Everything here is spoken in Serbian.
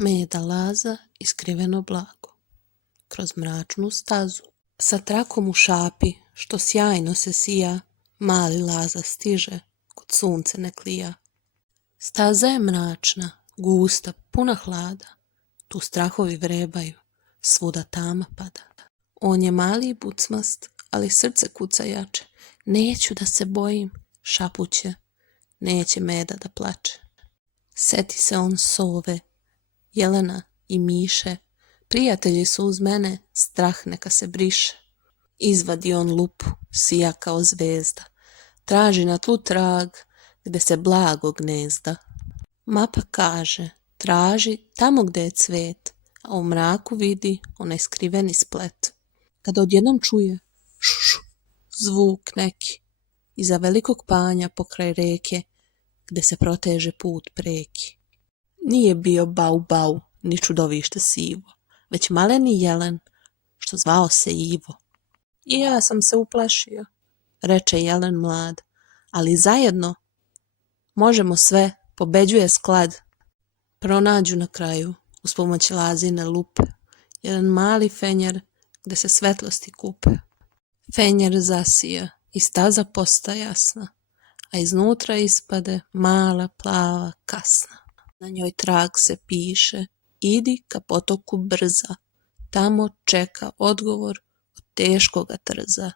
Meda Laza i skriveno blago kroz mračnu stazu. Sa trakom u šapi, što sjajno se sija, mali Laza stiže, kod sunce ne klija. Staza je mračna, gusta, puna hlada, tu strahovi vrebaju, svuda tama pada. On je mali i bucmast, ali srce kuca jače. Neću da se bojim, šapuće, neće Meda da plače. Seti se on sove, jelena i miše, prijatelji su uz mene, strah neka se briše. Izvadi on lupu, sija kao zvezda, traži na tlu trag, gde se blago gnezda. Mapa kaže, traži tamo gde je cvet, a u mraku vidi onaj skriveni splet. Kada odjednom čuje šu, zvuk neki, iza velikog panja pokraj reke, gde se proteže put preki. Nije bio bau, ni čudovište sivo, već maleni jelen, što zvao se Ivo. I ja sam se uplašio, reče jelen mlad, ali zajedno možemo sve, pobeđuje sklad. Pronađu na kraju, uz pomoć Lazine lupe, jedan mali fenjer gde se svetlosti kupe. Fenjer zasija i staza posta jasna, a iznutra ispade mala plava kasna. Na njoj trag se piše, idi ka potoku brza, tamo čeka odgovor od teškoga trza.